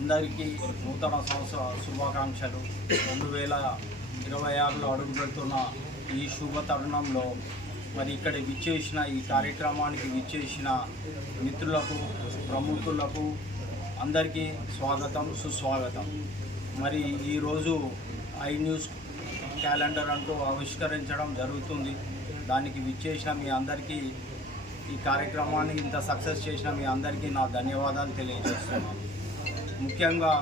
అందరికీ నూతన సంవత్సర శుభాకాంక్షలు. 2026లో అడుగు పెడుతున్న ఈ శుభ తరుణంలో మరి ఇక్కడ విచ్చేసిన ఈ కార్యక్రమానికి విచ్చేసిన మిత్రులకు, ప్రముఖులకు అందరికీ స్వాగతం, సుస్వాగతం. మరి ఈరోజు ఐ న్యూస్ క్యాలెండర్ అంటూ ఆవిష్కరించడం జరుగుతుంది. దానికి విచ్చేసిన మీ అందరికీ, ఈ కార్యక్రమాన్ని ఇంత సక్సెస్ చేసిన మీ అందరికీ నా ధన్యవాదాలు తెలియజేస్తున్నాను. ముఖ్యంగా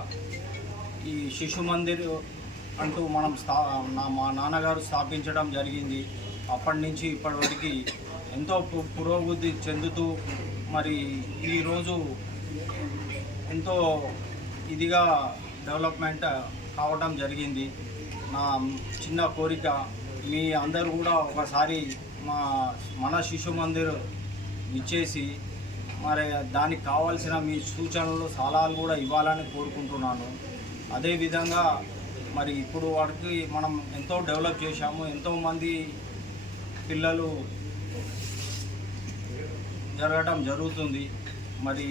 ఈ శిశు మందిర్ అంటూ మనం మా నాన్నగారు స్థాపించడం జరిగింది. అప్పటి నుంచి ఇప్పటివరకు ఎంతో పురోగతి చెందుతూ మరి ఈరోజు ఎంతో ఇదిగా డెవలప్మెంట్ కావడం జరిగింది. నా చిన్న కోరిక, మీ అందరూ కూడా ఒకసారి మన శిశు మందిర్ ఇచ్చేసి మరి దానికి కావాల్సిన మీ సూచనలు, సలహాలు కూడా ఇవ్వాలని కోరుకుంటున్నాను. అదేవిధంగా మరి ఇప్పుడు వాటికి మనం ఎంతో డెవలప్ చేశాము. ఎంతోమంది పిల్లలు జరగడం జరుగుతుంది. మరి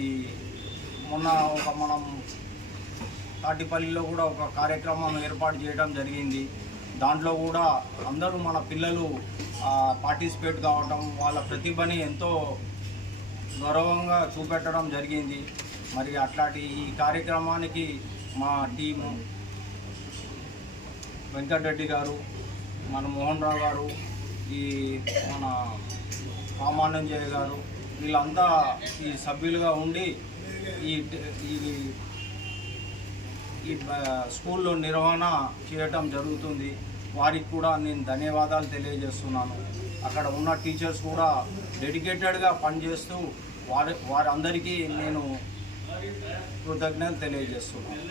మొన్న మనం తాటిపల్లిలో కూడా ఒక కార్యక్రమం ఏర్పాటు చేయడం జరిగింది. దాంట్లో కూడా అందరూ మన పిల్లలు పార్టిసిపేట్ కావటం, వాళ్ళ ప్రతిభని ఎంతో గౌరవంగా చూపెట్టడం జరిగింది. మరి అట్లాంటి ఈ కార్యక్రమానికి మా టీము వెంకటరెడ్డి గారు, మన మోహన్ రావు గారు, ఈ మన రామానంజయ్య గారు, వీళ్ళంతా ఈ సభ్యులుగా ఉండి ఈ స్కూల్లో నిర్వహణ చేయటం జరుగుతుంది. వారికి కూడా నేను ధన్యవాదాలు తెలియజేస్తున్నాను. అక్కడ ఉన్న టీచర్స్ కూడా డెడికేటెడ్గా పనిచేస్తూ వారందరికీ నేను కృతజ్ఞతలు తెలియజేస్తున్నాను.